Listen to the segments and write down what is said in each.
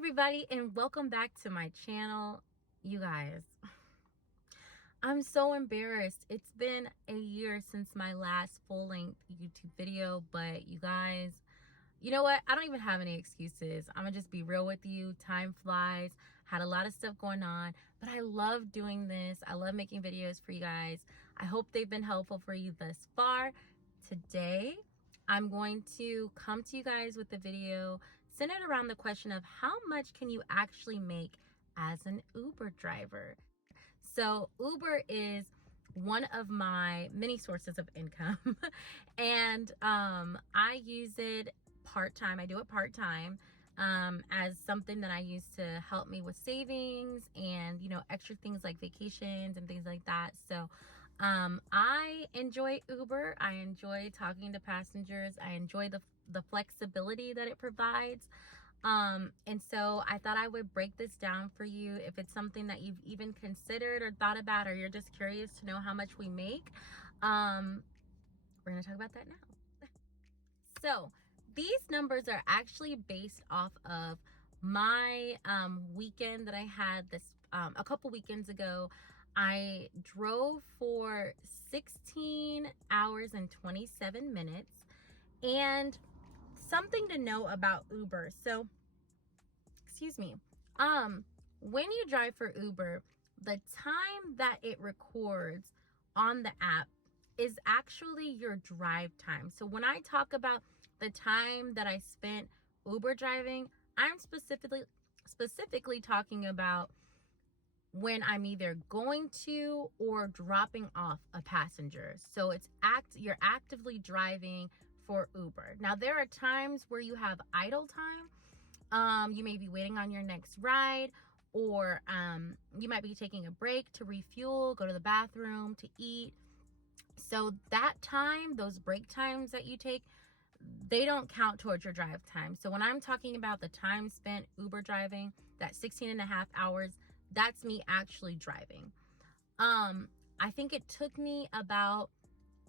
everybody, and welcome back to my channel. You guys, I'm so embarrassed. It's been a year since my last full-length YouTube video, but you guys, you know what? I don't even have any excuses. I'm gonna just be real with you. Time flies. Had a lot of stuff going on, but I love doing this. I love making videos for you guys. I hope they've been helpful for you thus far. Today, I'm going to come to you guys with a video centered around the question of how much can you actually make as an Uber driver? So Uber is one of my many sources of income and I use it part-time. I do it part-time as something that I use to help me with savings and, extra things like vacations and things like that. So I enjoy Uber. I enjoy talking to passengers. I enjoy the flexibility that it provides. And so I thought I would break this down for you. If it's something that you've even considered or thought about, or you're just curious to know how much we make, we're gonna talk about that now. So these numbers are actually based off of my weekend that I had this a couple weekends ago. I drove for 16 hours and 27 minutes. And something to know about Uber. So, excuse me. When you drive for Uber, the time that it records on the app is actually your drive time. So when I talk about the time that I spent Uber driving, I'm specifically talking about when I'm either going to or dropping off a passenger. So you're actively driving for Uber. Now there are times where you have idle time. You may be waiting on your next ride, or you might be taking a break to refuel, go to the bathroom, to eat. So that time, those break times that you take, they don't count towards your drive time. So when I'm talking about the time spent Uber driving, that 16 and a half hours, that's me actually driving. I think it took me about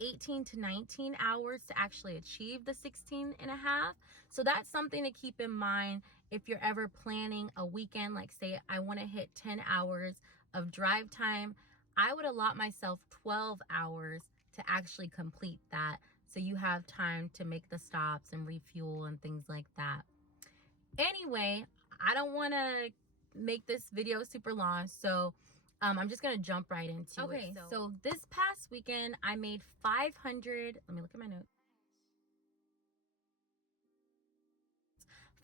18 to 19 hours to actually achieve the 16 and a half. So that's something to keep in mind if you're ever planning a weekend. Like, say I want to hit 10 hours of drive time, I would allot myself 12 hours to actually complete that, so you have time to make the stops and refuel and things like that. Anyway, I don't want to make this video super long, so I'm just gonna jump right into it. Okay, so this past weekend I made 500. Let me look at my notes.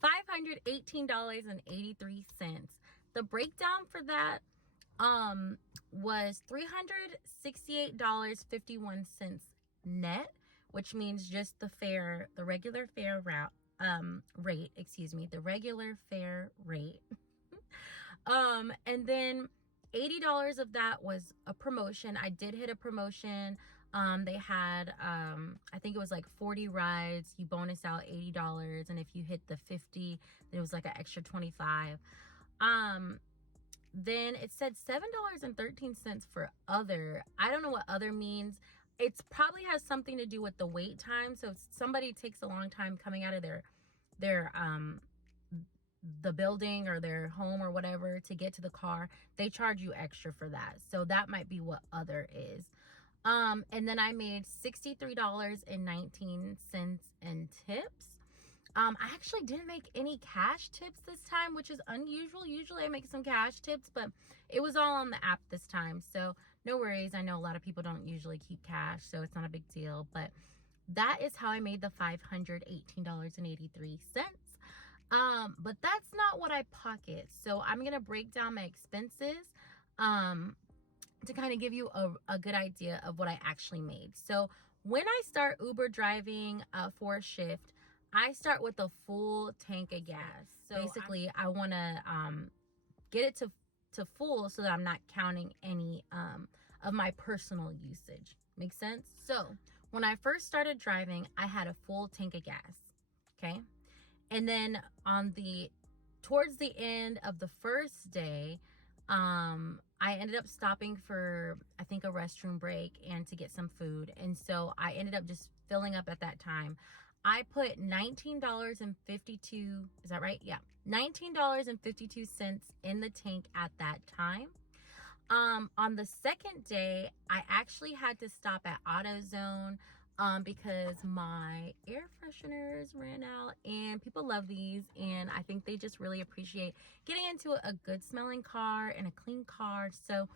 $518.83. The breakdown for that was $368.51 net, which means just the regular fare rate, the regular fare rate. And then $80 of that was a promotion. I did hit a promotion. They had, I think it was like 40 rides. You bonus out $80. And if you hit the 50, then it was like an extra 25. Then it said $7.13 for other. I don't know what other means. It probably has something to do with the wait time. So if somebody takes a long time coming out of the building or their home or whatever to get to the car, they charge you extra for that. So that might be what other is. And then I made $63.19 in tips. I actually didn't make any cash tips this time, which is unusual. Usually I make some cash tips, but it was all on the app this time. So no worries. I know a lot of people don't usually keep cash, so it's not a big deal. But that is how I made the $518.83. But that's not what I pocket. So I'm going to break down my expenses to kind of give you a good idea of what I actually made. So when I start Uber driving for a shift, I start with a full tank of gas. So basically I want to get it to full so that I'm not counting any of my personal usage. Makes sense? So when I first started driving, I had a full tank of gas. Okay. And then towards the end of the first day, I ended up stopping for, I think, a restroom break and to get some food. And so I ended up just filling up at that time. I put $19.52, is that right? Yeah, $19.52 in the tank at that time. On the second day, I actually had to stop at AutoZone because my air fresheners ran out, and people love these, and I think they just really appreciate getting into a good smelling car and a clean car. So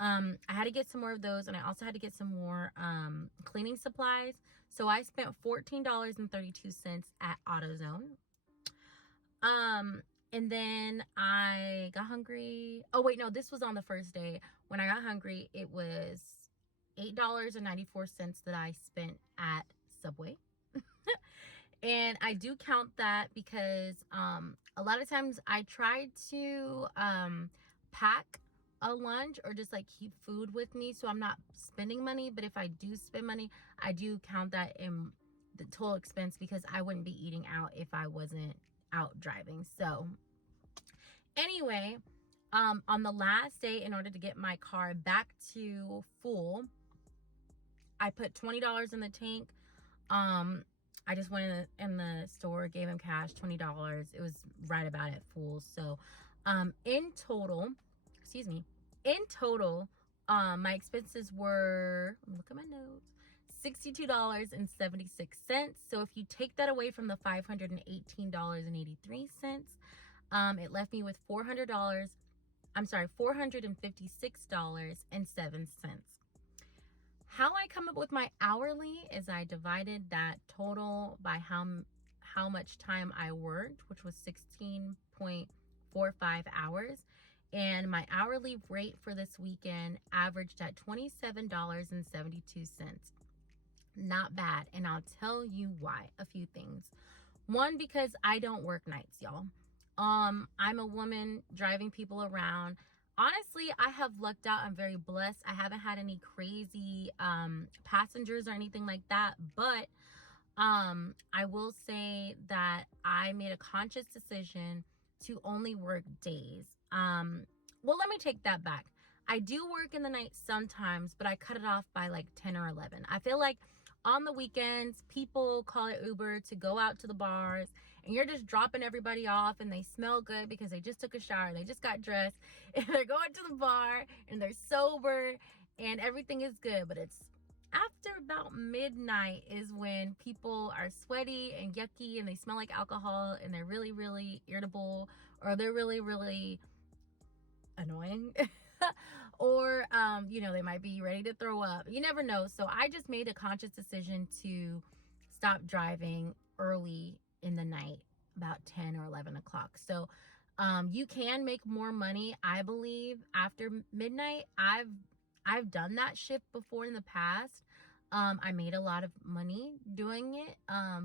I had to get some more of those, and I also had to get some more cleaning supplies. So I spent $14.32 at AutoZone. And then I got hungry. Oh wait, no, this was on the first day. When I got hungry, it was $8.94 that I spent at Subway. And I do count that because a lot of times I try to pack a lunch or just like keep food with me so I'm not spending money. But if I do spend money, I do count that in the total expense because I wouldn't be eating out if I wasn't out driving. So anyway, on the last day, in order to get my car back to full, I put $20 in the tank. I just went in the store, gave him cash, $20. It was right about at full. So in total, my expenses were, let me look at my notes, $62.76. So if you take that away from the $518.83, it left me with $456.07. How I come up with my hourly is I divided that total by how much time I worked, which was 16.45 hours. And my hourly rate for this weekend averaged at $27.72. Not bad. And I'll tell you why. A few things. One, because I don't work nights, y'all. I'm a woman driving people around. Honestly, I have lucked out. I'm very blessed. I haven't had any crazy passengers or anything like that. But I will say that I made a conscious decision to only work days. Well, let me take that back. I do work in the night sometimes, but I cut it off by like 10 or 11. I feel like on the weekends, people call it Uber to go out to the bars, and you're just dropping everybody off, and they smell good because they just took a shower, they just got dressed, and they're going to the bar, and they're sober, and everything is good. But it's after about midnight is when people are sweaty and yucky, and they smell like alcohol, and they're really, really irritable, or they're really, really annoying. Or they might be ready to throw up. You never know. So I just made a conscious decision to stop driving early in the night, about 10 or 11 o'clock. So you can make more money, I believe, after midnight. I've done that shift before in the past. I made a lot of money doing it,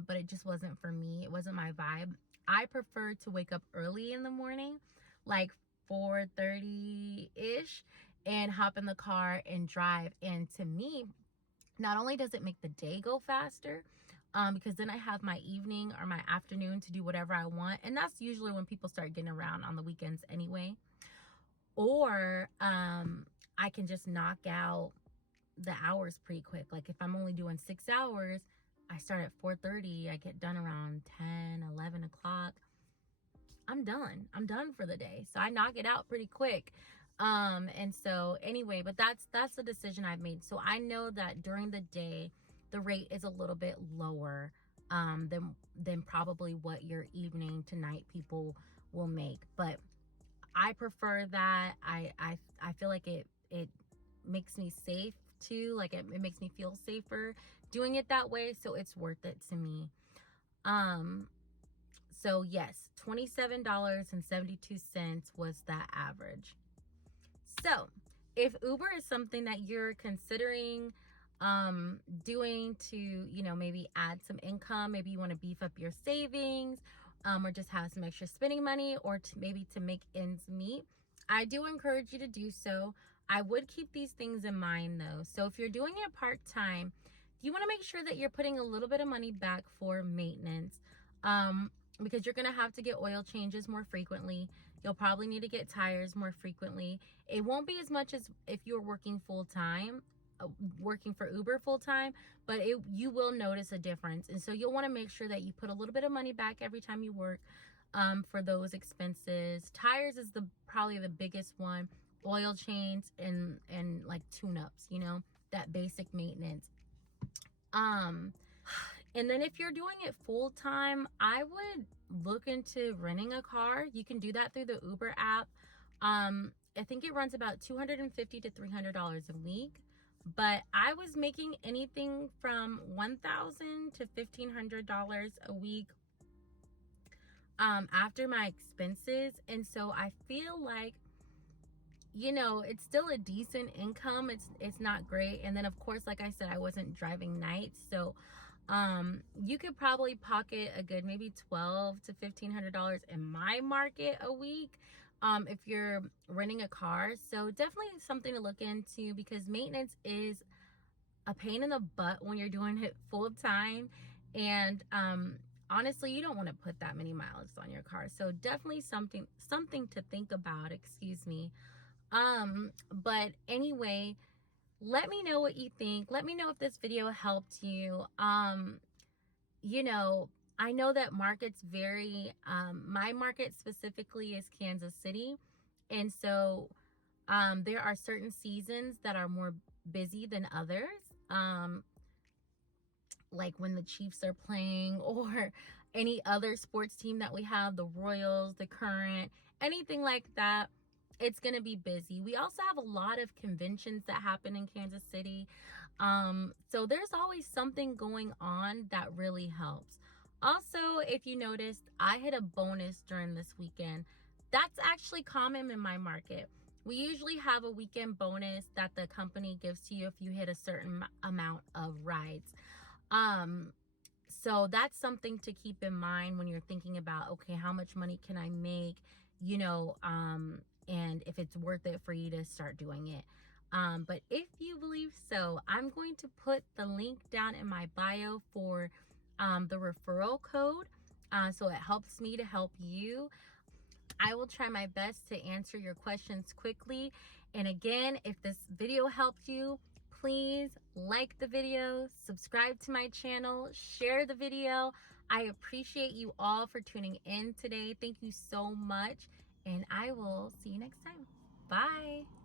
but it just wasn't for me. It wasn't my vibe. I prefer to wake up early in the morning, like 4:30-ish, and hop in the car and drive. And to me, not only does it make the day go faster, because then I have my evening or my afternoon to do whatever I want. And that's usually when people start getting around on the weekends anyway. Or I can just knock out the hours pretty quick. Like if I'm only doing 6 hours, I start at 4:30, I get done around 10, 11 o'clock. I'm done for the day. So I knock it out pretty quick. And so anyway, but that's the decision I've made. So I know that during the day, the rate is a little bit lower than probably what your evening to night people will make. But I prefer that. I feel like it makes me safe too. Like it makes me feel safer doing it that way. So it's worth it to me. So yes, $27.72 was that average. So if Uber is something that you're considering doing to, maybe add some income, maybe you want to beef up your savings, or just have some extra spending money, or maybe to make ends meet, I do encourage you to do so. I would keep these things in mind though. So if you're doing it part-time, you want to make sure that you're putting a little bit of money back for maintenance. Because you're going to have to get oil changes more frequently. You'll probably need to get tires more frequently. It won't be as much as if you're working full time. working for Uber full time, but you will notice a difference. And so you'll want to make sure that you put a little bit of money back every time you work for those expenses. Tires is probably the biggest one. Oil change and like tune-ups, you know, that basic maintenance. And then if you're doing it full time, I would look into renting a car. You can do that through the Uber app. I think it runs about $250 to $300 a week, but I was making anything from $1,000 to $1,500 a week after my expenses. And so I feel like, you know, it's still a decent income. It's not great. And then of course, like I said, I wasn't driving nights, so you could probably pocket a good maybe $1,200 to $1,500 in my market a week if you're renting a car. So definitely something to look into, because maintenance is a pain in the butt when you're doing it full time. And honestly, you don't want to put that many miles on your car. So definitely something to think about, excuse me. But anyway, let me know what you think. Let me know if this video helped you. You know, I know that markets vary. My market specifically is Kansas City. And so there are certain seasons that are more busy than others. Like when the Chiefs are playing, or any other sports team that we have, the Royals, the Current, anything like that, it's going to be busy. We also have a lot of conventions that happen in Kansas City. So there's always something going on that really helps. Also, if you noticed, I hit a bonus during this weekend. That's actually common in my market. We usually have a weekend bonus that the company gives to you if you hit a certain amount of rides. So that's something to keep in mind when you're thinking about, okay, how much money can I make, you know, and if it's worth it for you to start doing it. But if you believe so, I'm going to put the link down in my bio for the referral code, so it helps me to help you. I will try my best to answer your questions quickly. And again, if this video helped you, please like the video, subscribe to my channel, share the video. I appreciate you all for tuning in today. Thank you so much, and I will see you next time. Bye.